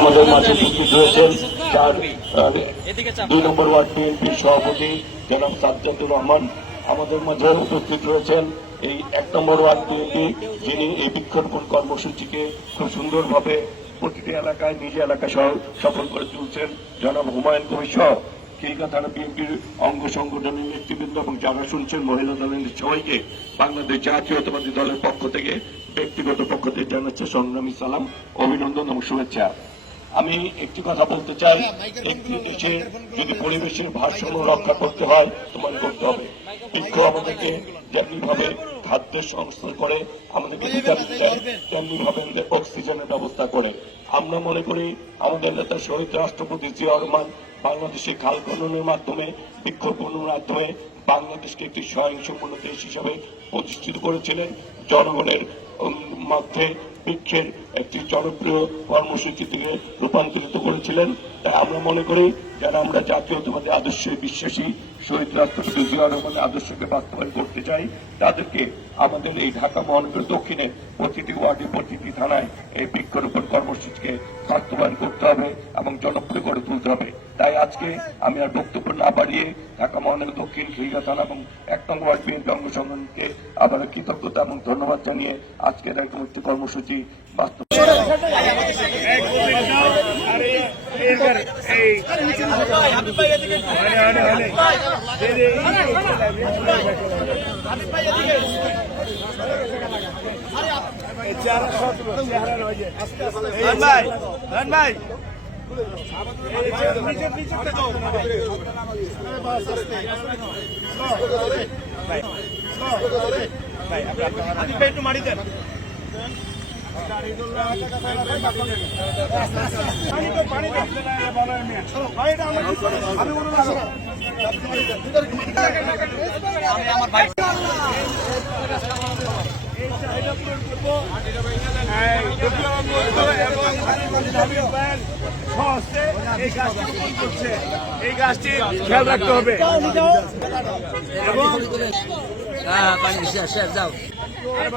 আমাদের মাঝে উপস্থিত রয়েছেন যার আহ, দুই নম্বর ওয়ার্ড বিএনপির সভাপতি জনাব সাজ্জাদুর রহমান। আমাদের মাঝে উপস্থিত রয়েছেন এই এক নম্বর ওয়ার্ড বিএনপি যিনি এই বৃক্ষরোপণ কর্মসূচিকে খুব সুন্দরভাবে প্রতিটি এলাকায় নিজ এলাকা সহ সফল করে তুলছেন জনাব হুমায়ুন কবির সহ। থানা বিএনপির অঙ্গ সংগঠনের নেতৃবৃন্দ এবং যারা শুনছেন মহিলা দলের সবাইকে বাংলাদেশ জাতীয়তাবাদী দলের পক্ষ থেকে ব্যক্তিগত পক্ষ থেকে জানাচ্ছে সংগ্রামী সালাম অভিনন্দন এবং শুভেচ্ছা। আমি একটি কথা বলতে চাই একটি দেশে যদি পরিবেশের ভারসাম্য রক্ষা করতে হয় তোমার করতে হবে। বৃক্ষ আমাদেরকে যেমনি ভাবে খাদ্য সংস্থান করে আমাদেরকে ভিটামিন দেয় তেমনি ভাবে আমাদের অক্সিজেনের ব্যবস্থা করে। আমরা মনে করি আমাদের নেতা শহীদ রাষ্ট্রপতি জিয়া রহমান বাংলাদেশে খাল খননের মাধ্যমে বৃক্ষ বৃক্ষরোপণের মাধ্যমে বাংলাদেশকে একটি স্বয়ংসম্পন্ন দেশ হিসাবে প্রতিষ্ঠিত করেছিলেন। জনগণের মধ্যে বৃক্ষের একটি জনপ্রিয় কর্মসূচি থেকে রূপান্তরিত করেছিলেন। তাই আমরা মনে করি যারা আমরা জাতীয়তাবাদী আদর্শে বিশ্বাসী, শহীদ রাষ্ট্রপতি জিয়া রহমানের আদর্শকে বাস্তবায়ন করতে চাই, তাদেরকে আমাদের এই ঢাকা মহানগর দক্ষিণে প্রতিটি ওয়ার্ডে, প্রতিটি থানায় এই বৃক্ষরোপণ কর্মসূচিকে বাস্তবায়ন করতে হবে এবং জনপ্রিয় করে তুলতে হবে তাই আজকে আমি আর বক্তব্য না বাড়িয়ে ঢাকা মহানগর দক্ষিণ খিলগা থানা এবং এক নম্বর ওয়ার্ড বিএনপি অঙ্গ সংগঠনকে আবার কৃতজ্ঞতা এবং ধন্যবাদ জানিয়ে আজকের এরকম একটি কর্মসূচি বাস্তব একটু মারি দেন গাছটি রোপণ করছে এই গাছটি খেয়াল রাখতে হবে এবং যাও আরে